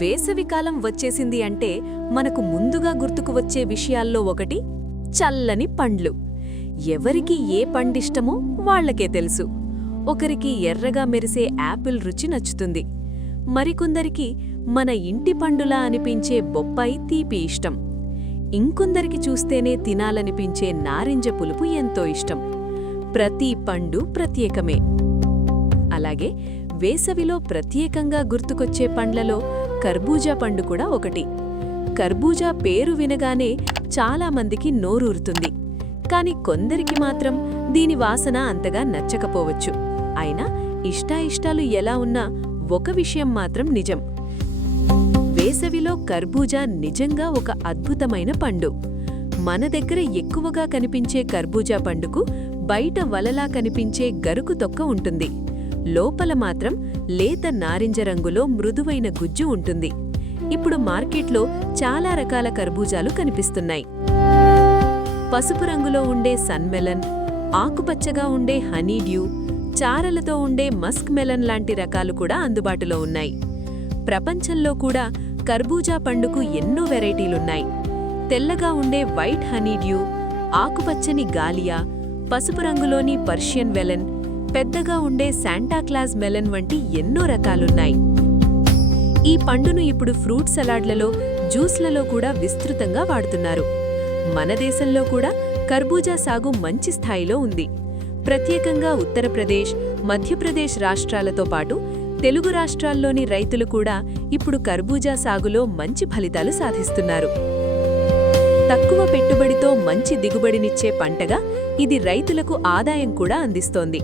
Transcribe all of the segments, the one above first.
వేసవికాలం వచ్చేసింది అంటే మనకు ముందుగా గుర్తుకు వచ్చే విషయాల్లో ఒకటి చల్లని పండ్లు. ఎవరికి ఏ పండిష్టమో వాళ్లకే తెలుసు. ఒకరికి ఎర్రగా మెరిసే యాపిల్ రుచి నచ్చుతుంది. మరికొందరికి మన ఇంటి పండులా అనిపించే బొప్పాయి తీపి ఇష్టం. ఇంకొందరికి చూస్తేనే తినాలనిపించే నారింజ పులుపు ఎంతో ఇష్టం. ప్రతి పండు ప్రత్యేకమే. అలాగే వేసవిలో ప్రత్యేకంగా గుర్తుకొచ్చే పండ్లలో కర్బూజా పండు కూడా ఒకటి. కర్బూజా పేరు వినగానే చాలామందికి నోరూరుతుంది. కాని కొందరికి మాత్రం దీని వాసన అంతగా నచ్చకపోవచ్చు. అయినా ఇష్టాయిష్టాలు ఎలా ఉన్నా ఒక విషయం మాత్రం నిజం. వేసవిలో కర్బూజా నిజంగా ఒక అద్భుతమైన పండు. మన దగ్గర ఎక్కువగా కనిపించే కర్బూజా పండుకు బయట వలలా కనిపించే గరుకు తొక్క ఉంటుంది. లోపల మాత్రం లేత నారింజ రంగులో మృదువైన గుజ్జు ఉంటుంది. ఇప్పుడు మార్కెట్లో చాలా రకాల కర్బూజాలు కనిపిస్తున్నాయి. పసుపు రంగులో ఉండే సన్మెలన్, ఆకుపచ్చగా ఉండే హనీడ్యూ, చారలతో ఉండే మస్క్ మెలన్ లాంటి రకాలు కూడా అందుబాటులో ఉన్నాయి. ప్రపంచంలో కూడా కర్బూజా పండుకు ఎన్నో వెరైటీలున్నాయి. తెల్లగా ఉండే వైట్ హనీడ్యూ, ఆకుపచ్చని గాలియా, పసుపు రంగులోని పర్షియన్ వెలన్, పెద్దగా ఉండే శాంటాక్లాజ్ మెలన్ వంటి ఎన్నో రకాలున్నాయి. ఈ పండును ఇప్పుడు ఫ్రూట్ సలాడ్లలో, జ్యూస్లలో కూడా విస్తృతంగా వాడుతున్నారు. మన దేశంలో కూడా కర్బూజా సాగు మంచి స్థాయిలో ఉంది. ప్రత్యేకంగా ఉత్తరప్రదేశ్, మధ్యప్రదేశ్ రాష్ట్రాలతో పాటు తెలుగు రాష్ట్రాల్లోని రైతులు కూడా ఇప్పుడు కర్బూజా సాగులో మంచి ఫలితాలు సాధిస్తున్నారు. తక్కువ పెట్టుబడితో మంచి దిగుబడినిచ్చే పంటగా ఇది రైతులకు ఆదాయం కూడా అందిస్తోంది.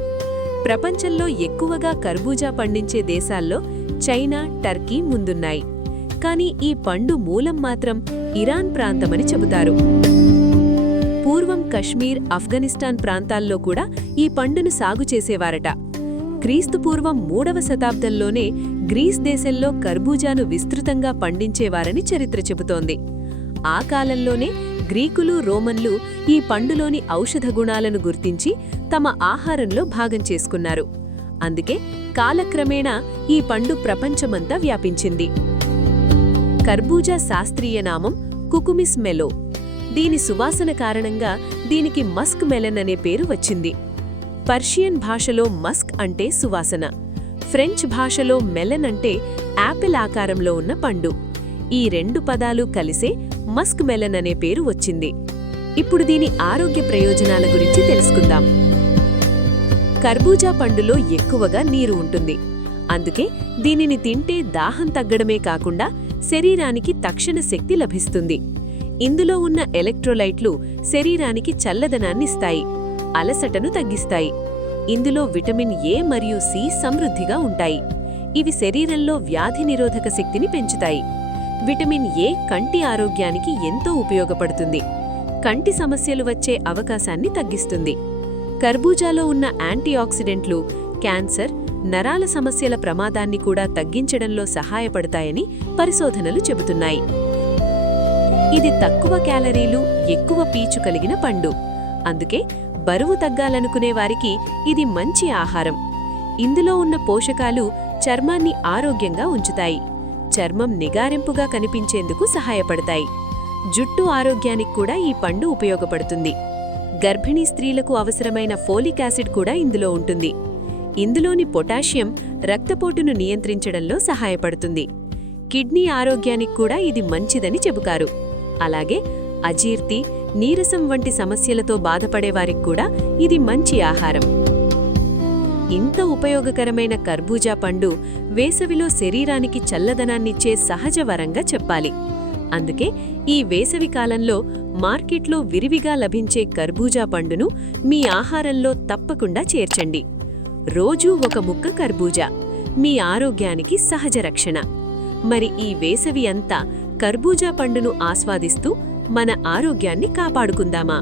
ప్రపంచంలో ఎక్కువగా కర్బూజా పండించే దేశాల్లో చైనా, టర్కీ ముందున్నాయి. కానీ ఈ పండు మూలం మాత్రం ఇరాన్ ప్రాంతమని చెబుతారు. పూర్వం కశ్మీర్, ఆఫ్ఘనిస్తాన్ ప్రాంతాల్లో కూడా ఈ పండును సాగు చేసేవారట. క్రీస్తుపూర్వం 3వ శతాబ్దంలోనే గ్రీస్ దేశంలో కర్బూజాను విస్తృతంగా పండించేవారని చరిత్ర చెబుతోంది. ఆ కాలంలోనే గ్రీకులు, రోమన్లు ఈ పండులోని ఔషధ గుణాలను గుర్తించి తమ ఆహారంలో భాగం చేసుకున్నారు. అందుకే కాలక్రమేణా ఈ పండు ప్రపంచమంతా వ్యాపించింది. కర్బూజా శాస్త్రీయ నామం కుకుమిస్ మెలో. దీని సువాసన కారణంగా దీనికి మస్క్ మెలన్ అనే పేరు వచ్చింది. పర్షియన్ భాషలో మస్క్ అంటే సువాసన, ఫ్రెంచ్ భాషలో మెలన్ అంటే యాపిల్ ఆకారంలో ఉన్న పండు. ఈ 2 పదాలు కలిసే మస్క్ మెలన్ అనే పేరు వచ్చింది. ఇప్పుడు దీని ఆరోగ్య ప్రయోజనాల గురించి తెలుసుకుందాం. కర్బూజా పండులో ఎక్కువగా నీరు ఉంటుంది. అందుకే దీనిని తింటే దాహం తగ్గడమే కాకుండా శరీరానికి తక్షణ శక్తి లభిస్తుంది. ఇందులో ఉన్న ఎలక్ట్రోలైట్లు శరీరానికి చల్లదనాన్నిస్తాయి, అలసటను తగ్గిస్తాయి. ఇందులో విటమిన్ ఏ మరియు సి సమృద్ధిగా ఉంటాయి. ఇవి శరీరంలో వ్యాధి నిరోధక శక్తిని పెంచుతాయి. విటమిన్ ఏ కంటి ఆరోగ్యానికి ఎంతో ఉపయోగపడుతుంది. కంటి సమస్యలు వచ్చే అవకాశాన్ని తగ్గిస్తుంది. కర్బూజాలో ఉన్న యాంటీఆక్సిడెంట్లు క్యాన్సర్, నరాల సమస్యల ప్రమాదాన్ని కూడా తగ్గించడంలో సహాయపడతాయని పరిశోధనలు చెబుతున్నాయి. ఇది తక్కువ క్యాలరీలు, ఎక్కువ పీచు కలిగిన పండు. అందుకే బరువు తగ్గాలనుకునే వారికి ఇది మంచి ఆహారం. ఇందులో ఉన్న పోషకాలు చర్మాన్ని ఆరోగ్యంగా ఉంచుతాయి. చర్మం నిగారింపుగా కనిపించేందుకు సహాయపడతాయి. జుట్టు ఆరోగ్యానికి కూడా ఈ పండు ఉపయోగపడుతుంది. గర్భిణీ స్త్రీలకు అవసరమైన ఫోలిక్ యాసిడ్ కూడా ఇందులో ఉంటుంది. ఇందులోని పొటాషియం రక్తపోటును నియంత్రించడంలో సహాయపడుతుంది. కిడ్నీ ఆరోగ్యానికి కూడా ఇది మంచిదని చెబుతారు. అలాగే అజీర్తి, నీరసం వంటి సమస్యలతో బాధపడేవారికి కూడా ఇది మంచి ఆహారం. ఇంత ఉపయోగకరమైన కర్బూజా పండు వేసవిలో శరీరానికి చల్లదనాన్నిచ్చే సహజ వరంగా చెప్పాలి. అందుకే ఈ వేసవి కాలంలో మార్కెట్లో విరివిగా లభించే కర్బూజా పండును మీ ఆహారంలో తప్పకుండా చేర్చండి. రోజూ ఒక ముక్క కర్బూజా మీ ఆరోగ్యానికి సహజ రక్షణ. మరి ఈ వేసవి అంతా కర్బూజా పండును ఆస్వాదిస్తూ మన ఆరోగ్యాన్ని కాపాడుకుందామా?